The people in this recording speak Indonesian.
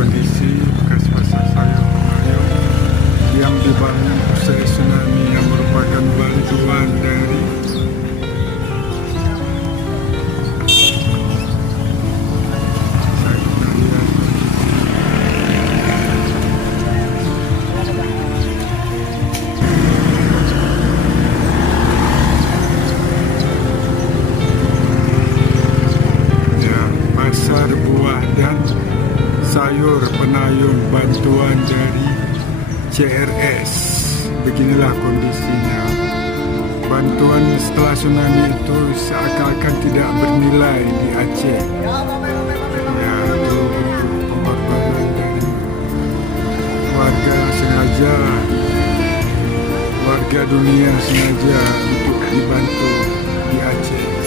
kondisi bekas pasar sayur Pengayom yang dibangun usai tsunami yang merupakan bantuan dari pasar buah dan sayur Penayung bantuan dari CRS. Beginilah kondisinya. Bantuan setelah tsunami itu seakan-akan tidak bernilai di Aceh. Ya, itu untuk pengorbanan dari warga dunia sengaja untuk dibantu di Aceh.